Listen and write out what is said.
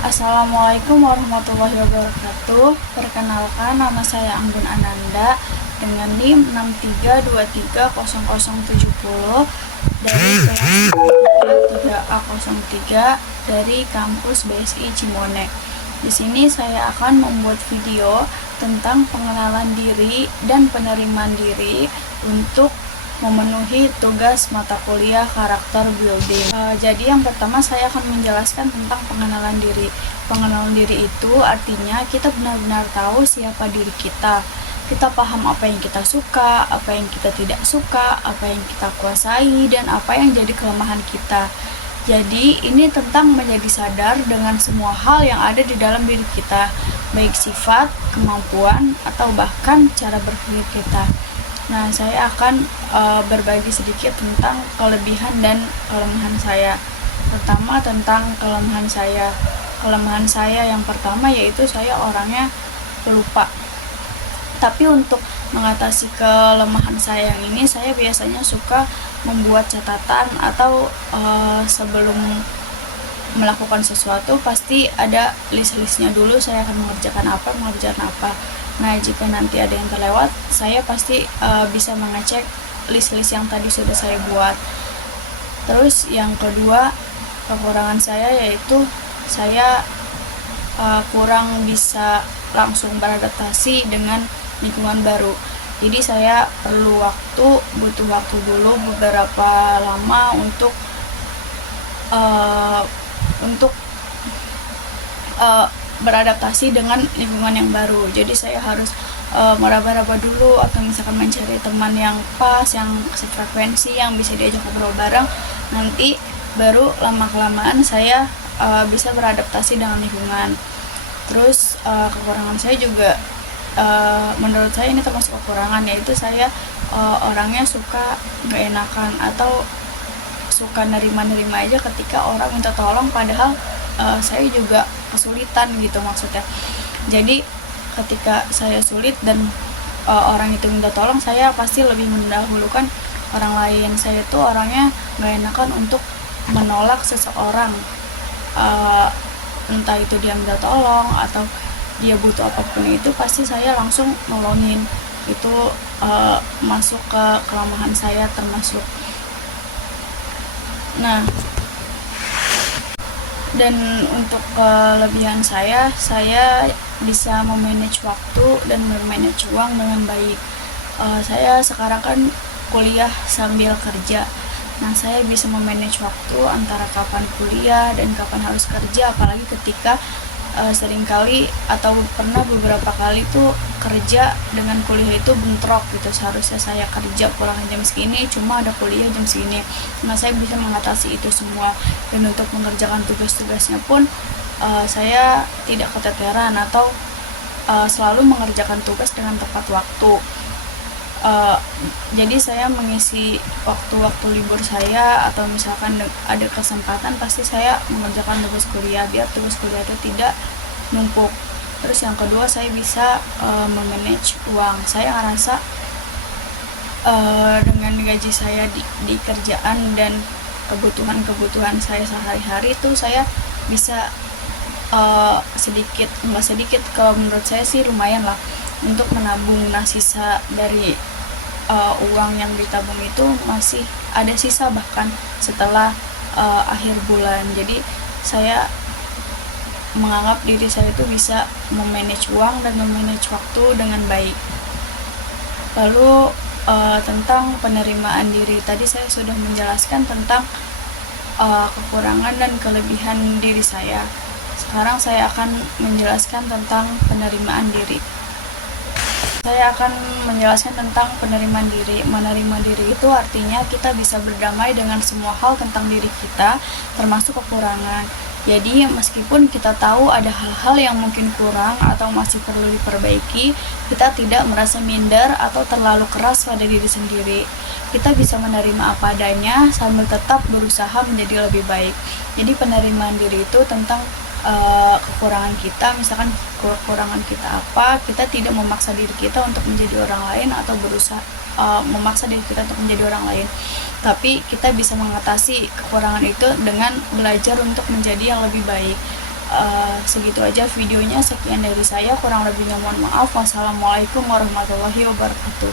Assalamualaikum warahmatullahi wabarakatuh. Perkenalkan, nama saya Anggun Ananda dengan NIM 632300070 dari kelas 3A03 dari kampus BSI Cimone. Di sini saya akan membuat video tentang pengenalan diri dan penerimaan diri untuk memenuhi tugas mata kuliah karakter building. Jadi yang pertama saya akan menjelaskan tentang pengenalan diri. Pengenalan diri itu artinya kita benar-benar tahu siapa diri kita. Kita paham apa yang kita suka, apa yang kita tidak suka, apa yang kita kuasai, dan apa yang jadi kelemahan kita. Jadi ini tentang menjadi sadar dengan semua hal yang ada di dalam diri kita, baik sifat, kemampuan, atau bahkan cara berpikir kita. Nah, saya akan berbagi sedikit tentang kelebihan dan kelemahan saya. Pertama, tentang kelemahan saya. Kelemahan saya yang pertama yaitu saya orangnya pelupa. Tapi untuk mengatasi kelemahan saya yang ini, saya biasanya suka membuat catatan atau sebelum melakukan sesuatu pasti ada list-listnya dulu, saya akan mengerjakan apa. Nah, jika nanti ada yang terlewat, saya pasti bisa mengecek list-list yang tadi sudah saya buat. Terus yang kedua, kekurangan saya yaitu saya kurang bisa langsung beradaptasi dengan lingkungan baru. Jadi saya butuh waktu dulu beberapa lama untuk beradaptasi dengan lingkungan yang baru. Jadi saya harus meraba-raba dulu, atau misalkan mencari teman yang pas, yang sefrekuensi, yang bisa diajak ngobrol bareng. Nanti baru lama-kelamaan saya bisa beradaptasi dengan lingkungan. Terus kekurangan saya juga, menurut saya ini termasuk kekurangan, yaitu saya orangnya suka gak enakan atau suka nerima-nerima aja ketika orang minta tolong, padahal saya juga kesulitan gitu maksudnya. Jadi ketika saya sulit dan orang itu minta tolong, saya pasti lebih mendahulukan orang lain. Saya tuh orangnya gak enakan untuk menolak seseorang, entah itu dia minta tolong atau dia butuh apapun itu, pasti saya langsung nolongin. Itu masuk ke kelemahan saya termasuk. Nah, dan untuk kelebihan saya bisa memanage waktu dan memanage uang dengan baik. Saya sekarang kan kuliah sambil kerja. Nah, saya bisa memanage waktu antara kapan kuliah dan kapan harus kerja, apalagi ketika seringkali atau pernah beberapa kali tuh kerja dengan kuliah itu bentrok gitu. Seharusnya saya kerja pulang jam segini, cuma ada kuliah jam segini. Nah, saya bisa mengatasi itu semua. Dan untuk mengerjakan tugas-tugasnya pun saya tidak keteteran atau selalu mengerjakan tugas dengan tepat waktu. Jadi saya mengisi waktu-waktu libur saya, atau misalkan ada kesempatan, pasti saya mengerjakan tugas kuliah biar tugas kuliah itu tidak numpuk. Terus yang kedua, saya bisa memanage uang. Saya ngerasa dengan gaji saya di kerjaan dan kebutuhan saya sehari-hari itu, saya bisa nggak sedikit, kalau menurut saya sih lumayan lah, untuk menabung. Nah, sisa dari uang yang ditabung itu masih ada sisa bahkan setelah akhir bulan. Jadi saya menganggap diri saya itu bisa memanage uang dan memanage waktu dengan baik. Lalu tentang penerimaan diri, tadi saya sudah menjelaskan tentang kekurangan dan kelebihan diri saya. Sekarang saya akan menjelaskan tentang penerimaan diri. Saya akan menjelaskan tentang penerimaan diri. Menerima diri itu artinya kita bisa berdamai dengan semua hal tentang diri kita, termasuk kekurangan. Jadi meskipun kita tahu ada hal-hal yang mungkin kurang atau masih perlu diperbaiki, kita tidak merasa minder atau terlalu keras pada diri sendiri. Kita bisa menerima apa adanya sambil tetap berusaha menjadi lebih baik. Jadi penerimaan diri itu tentang kekurangan kita. Misalkan kekurangan kita apa, kita tidak memaksa diri kita untuk menjadi orang lain atau berusaha memaksa diri kita untuk menjadi orang lain, tapi kita bisa mengatasi kekurangan itu dengan belajar untuk menjadi yang lebih baik. Segitu aja videonya, sekian dari saya, kurang lebihnya mohon maaf. Wassalamualaikum warahmatullahi wabarakatuh.